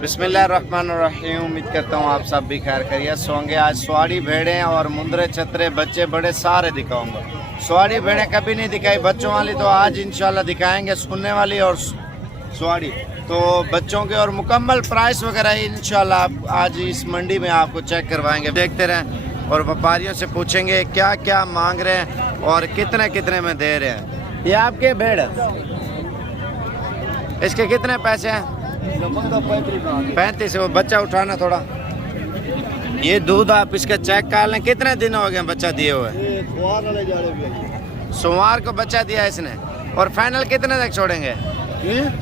बिस्मिल्लाहिर्रहमानिर्रहीम। उम्मीद करता हूँ आप सब भी खैर खैरियत से होंगे। आज स्वाड़ी भेड़ें और मुंदरे छतरे बच्चे बड़े सारे दिखाऊंगा। स्वाड़ी भेड़ें कभी नहीं दिखाई, बच्चों वाली तो आज इंशाल्लाह दिखाएंगे, सुनने वाली और स्वाड़ी तो बच्चों के, और मुकम्मल प्राइस वगैरह इंशाल्लाह आप आज इस मंडी में आपको चेक करवाएंगे। देखते रहें और व्यापारियों से पूछेंगे क्या क्या मांग रहे हैं और कितने कितने में दे रहे हैं। ये आपके भेड़, इसके कितने पैसे हैं? 35। वो बच्चा उठाना थोड़ा। ये दूध आप इसका चेक कर लें, कितने दिन हो गए बच्चा दिए हुए? सोमवार को बच्चा दिया इसने। और फाइनल कितने तक छोड़ेंगे?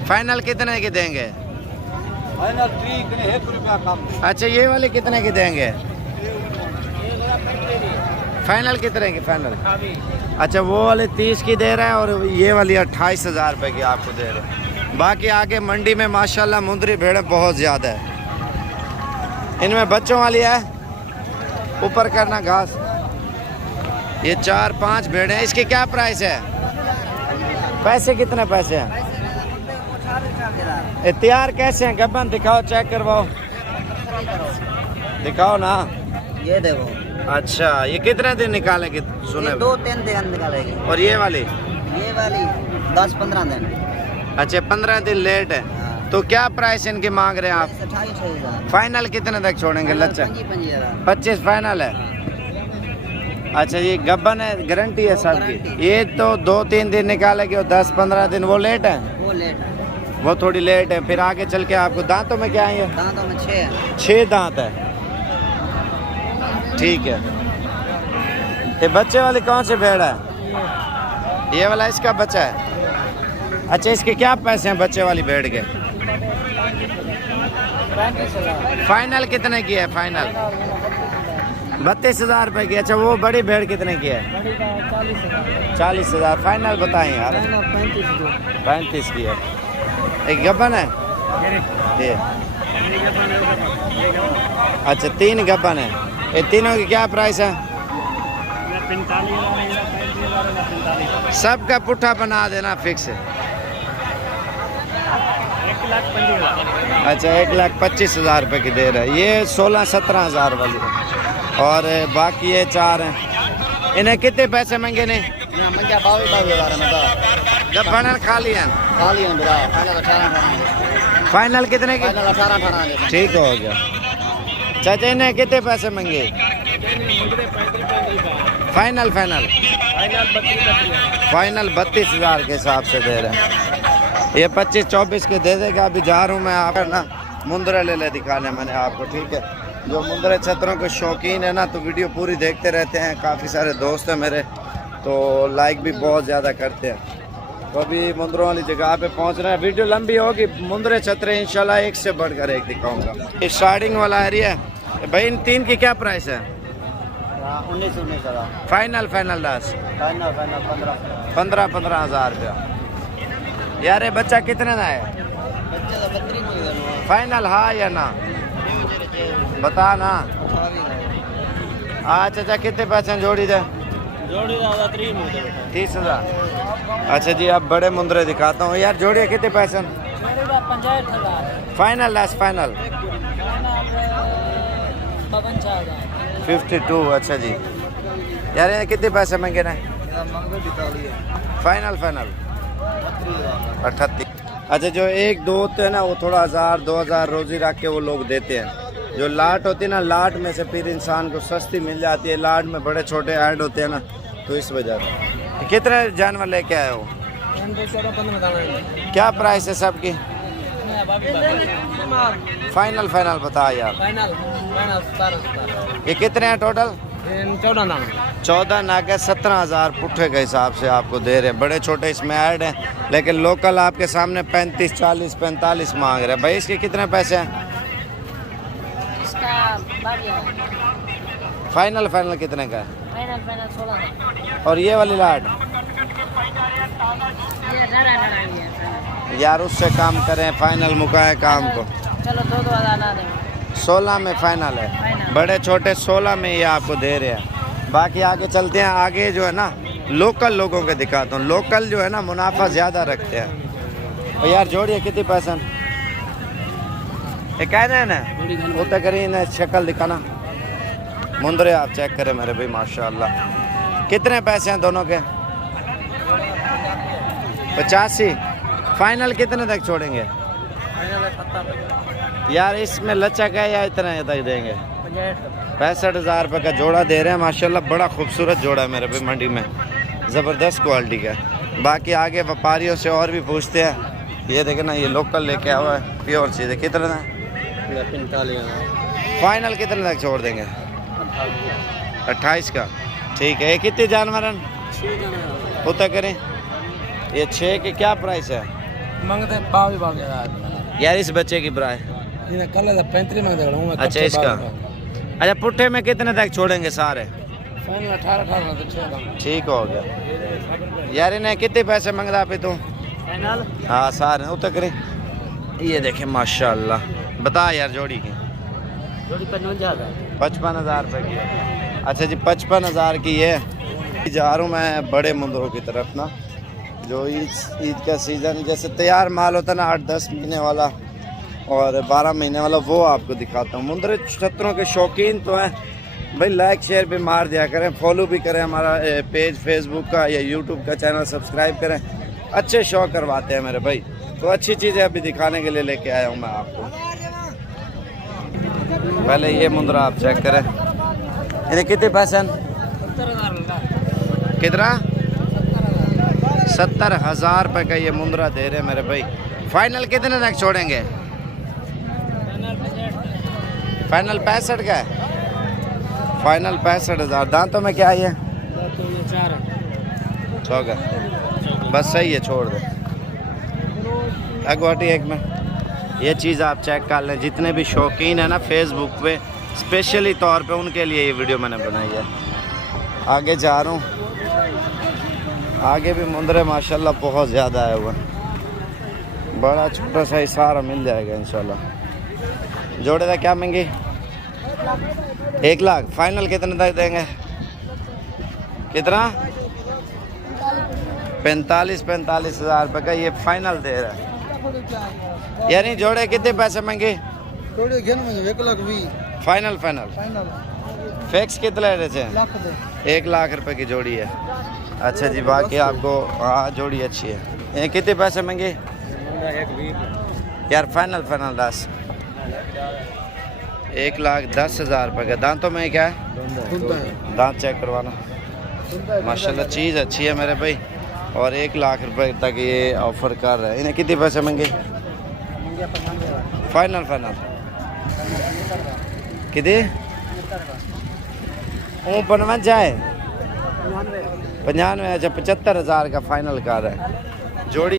फाइनल कितने की देंगे? अच्छा, ये वाले कितने की देंगे? फाइनल कितने की? फाइनल अच्छा, वो वाले 30 की दे रहे हैं और ये वाली 28,000 रुपये की आपको दे रहे हैं। बाकी आगे मंडी में माशाल्लाह मुंदरी भेड़ें बहुत ज़्यादा है। इनमें बच्चों वाली है, ऊपर करना घास। ये 4-5 भेड़ें हैं। इसके क्या प्राइस है? पैसे कितने पैसे हैं? तैयार कैसे हैं? गब्बन दिखाओ, चेक करवाओ, दिखाओ ना। ये देखो। अच्छा, ये कितने दिन निकालेंगे? सुने 2-3 दिन निकालेगी। और ये वाली? ये वाली 10-15 दिन। अच्छा, 15 दिन लेट है। तो क्या प्राइस इनकी मांग रहे हैं आप? 28,000। फाइनल कितने तक छोड़ेंगे? लच्चा 25 फाइनल है। अच्छा, ये गब्बन है, गारंटी है सबकी। ये तो 2-3 दिन निकालेगी और 10-15 दिन वो लेट है। वो लेट है, वो थोड़ी लेट है। फिर आगे चल के आपको दांतों में क्या है? दांतों में 6 है। 6 दांत है, ठीक है। ये बच्चे वाली कौन सी भेड़ है? ये वाला इसका बच्चा है। अच्छा, इसके क्या पैसे हैं बच्चे वाली भेड़ के? 35,000। फाइनल कितने की है? फाइनल 32,000 रुपये की। अच्छा, वो बड़ी भेड़ कितने की है? 40,000। फाइनल बताएं यार। 35 की है। एक गब्बन है ये। अच्छा, 3 गब्बन है। ये तीनों की क्या प्राइस है? 45,000। सबका पुट्ठा बना देना फिक्स। 1,25,000। अच्छा, 1,25,000 रुपये की दे रहा है। ये 16-17 वाली है। और बाकी ये 4 हैं। इन्हें कितने पैसे मंगे ने? मंगा 22,000 में जब फाइनल खाली है। खाली है मेरा। फाइनल 18-18। फाइनल कितने की? फाइनल 18-18। ठीक हो गया। चाचा, इन्हें कितने पैसे मंगे? फाइनल 32,000 के हिसाब से दे रहे हैं। ये 25-24 के दे देगा। अभी जा रहा हूँ मैं आप ना मुंदरे ले दिखाने मैंने आपको, ठीक है। जो मुंदरे छतरों के शौकीन है ना, तो वीडियो पूरी देखते रहते हैं। काफ़ी सारे दोस्त हैं मेरे, तो लाइक भी बहुत ज़्यादा करते हैं। तो अभी मुंदरों वाली जगह पे पहुंच रहे हैं। वीडियो लंबी होगी। मुंदरे छतरे इंशाल्लाह एक से बढ़कर एक दिखाऊंगा। ये स्टार्टिंग वाला एरिया है भाई। इन 3 की क्या प्राइस है? 19,000। फाइनल 10। फाइनल 15,000 रुपया। यार, ये बच्चा कितने का है? बच्चे का 32,000। फाइनल हाँ या ना बता ना। अच्छा, कितने पैसे जोड़ी दे? जोड़ी 30,000। अच्छा जी, अब बड़े मुंदरे दिखाता हूँ यार। जोड़िए कितने पैसे? 65,000। Final last final 52। अच्छा जी, यार ये कितने पैसे मंगे ना? फाइनल 38। अच्छा, जो 1-2 होते हैं ना, वो थोड़ा 1,000-2,000 रोजी रख के वो लोग देते हैं। जो लाट होती है ना, लाट में से फिर इंसान को सस्ती मिल जाती है। लाट में बड़े छोटे ऐड होते हैं ना, तो इस वजह से। कितने जानवर लेके आए हो? 14-15। क्या प्राइस है सबकी? फाइनल बता यार। फाइनल 17। ये कितने हैं टोटल? 14 नागे 17,000 पुट्ठे के हिसाब से आपको दे रहे हैं। बड़े छोटे इसमें ऐड हैं, लेकिन लोकल आपके सामने 35, 40, 45 मांग रहे हैं। भाई, इसके कितने पैसे हैं? फाइनल कितने का है? फाइनल 16। और ये वाली लाट यार, उससे काम करें, फाइनल मुकाए काम को। चलो 2,000 ना देंगे। 16 में फाइनल है। बड़े छोटे 16 में ये आपको दे रहे हैं। बाकी आगे चलते हैं। आगे जो है ना, लोकल लोगों के दिखाता हूँ। लोकल जो है ना, मुनाफा ज़्यादा रखते हैं। और यार जोड़िए कितने पैसे ये कह रहे हैं ना वो तो करी ना शक्ल दिखाना मुंदरे आप चेक करें मेरे भाई माशाल्लाह। कितने पैसे हैं दोनों के? 85। फाइनल कितने तक छोड़ेंगे यार? इसमें लचक है या इतना तक देंगे? 65,000 रुपये का जोड़ा दे रहे हैं माशाल्लाह। बड़ा खूबसूरत जोड़ा है मेरे भाई मंडी में, ज़बरदस्त क्वालिटी का। बाकी आगे व्यापारियों से और भी पूछते हैं। ये देखे ना ये लोकल लेके आया हुआ है प्योर चीज़ है। कितना है? 45। फाइनल कितने तक छोड़ देंगे? 28 का ठीक है। ये कितने जानवर हैं उतना करें? ये 6 के क्या प्राइस है? मंगते बाव यार इस बच्चे की प्राइस कल 35 मंगते। अच्छा इसका अच्छा पुट्ठे में कितने तक छोड़ेंगे सारे? फाइनल 18 ठीक हो गया यार। इन्हें कितने पैसे मंग रहा पे तू? फाइनल हाँ सारे उतर करें। ये देखें माशाल्लाह। बता यार जोड़ी की? जोड़ी 55,000। 55,000 रुपये की। अच्छा जी 55,000 की है। जा रहा हूँ मैं बड़े मुंदरों की तरफ ना, जो ईद का सीज़न जैसे तैयार माल होता है ना 8-10 महीने वाला और 12 महीने वाला, वो आपको दिखाता हूँ। मुंदरे छतरों के शौकीन तो हैं भाई, लाइक शेयर भी मार दिया करें, फॉलो भी करें हमारा पेज फेसबुक का या यूट्यूब का चैनल सब्सक्राइब करें। अच्छे शो करवाते हैं मेरे भाई, तो अच्छी चीज़ें अभी दिखाने के लिए लेके आया हूँ मैं आपको। पहले ये मुंदरा आप चेक करें। इन्हें कितने पैसे हैं? कितना? 70,000 रुपये का ये मुंदरा दे रहे हैं मेरे भाई। फाइनल कितने तक छोड़ेंगे? फाइनल 65 का है। फाइनल 65,000। दांतों में क्या है ये? 4 का बस सही है, छोड़ दो। अगवाटी एक में ये चीज़ आप चेक कर लें। जितने भी शौकीन है ना फेसबुक पे स्पेशली तौर पे उनके लिए ये वीडियो मैंने बनाई है। आगे जा रहा हूँ, आगे भी मुंदरे माशाल्लाह बहुत ज़्यादा आया हुआ। बड़ा छोटा सा ही सारा मिल जाएगा इंशाल्लाह। जोड़े का क्या महंगी? 1 लाख। फाइनल कितने तक देंगे? कितना? 45,000 रुपये का ये फाइनल दे रहा है। यानी जोड़े कितने पैसे महंगे? 1,20,000। फाइनल फिक्स कितने रहे थे? 1 लाख रुपए की जोड़ी है। अच्छा जी बाकी आपको हाँ जोड़ी अच्छी है। ये कितने पैसे महंगे? यार फाइनल 10। 1,10,000 रुपये का। दांतों में क्या है? दांत चेक करवाना। माशाल्लाह चीज़ अच्छी है मेरे भाई, और 1 लाख रुपए तक ये ऑफ़र कर रहे हैं। इन्हें कितने पैसे महंगे? फाइनल कितने? वो 55 है। 95। अच्छा 75,000 का फाइनल कर रहा है जोड़ी।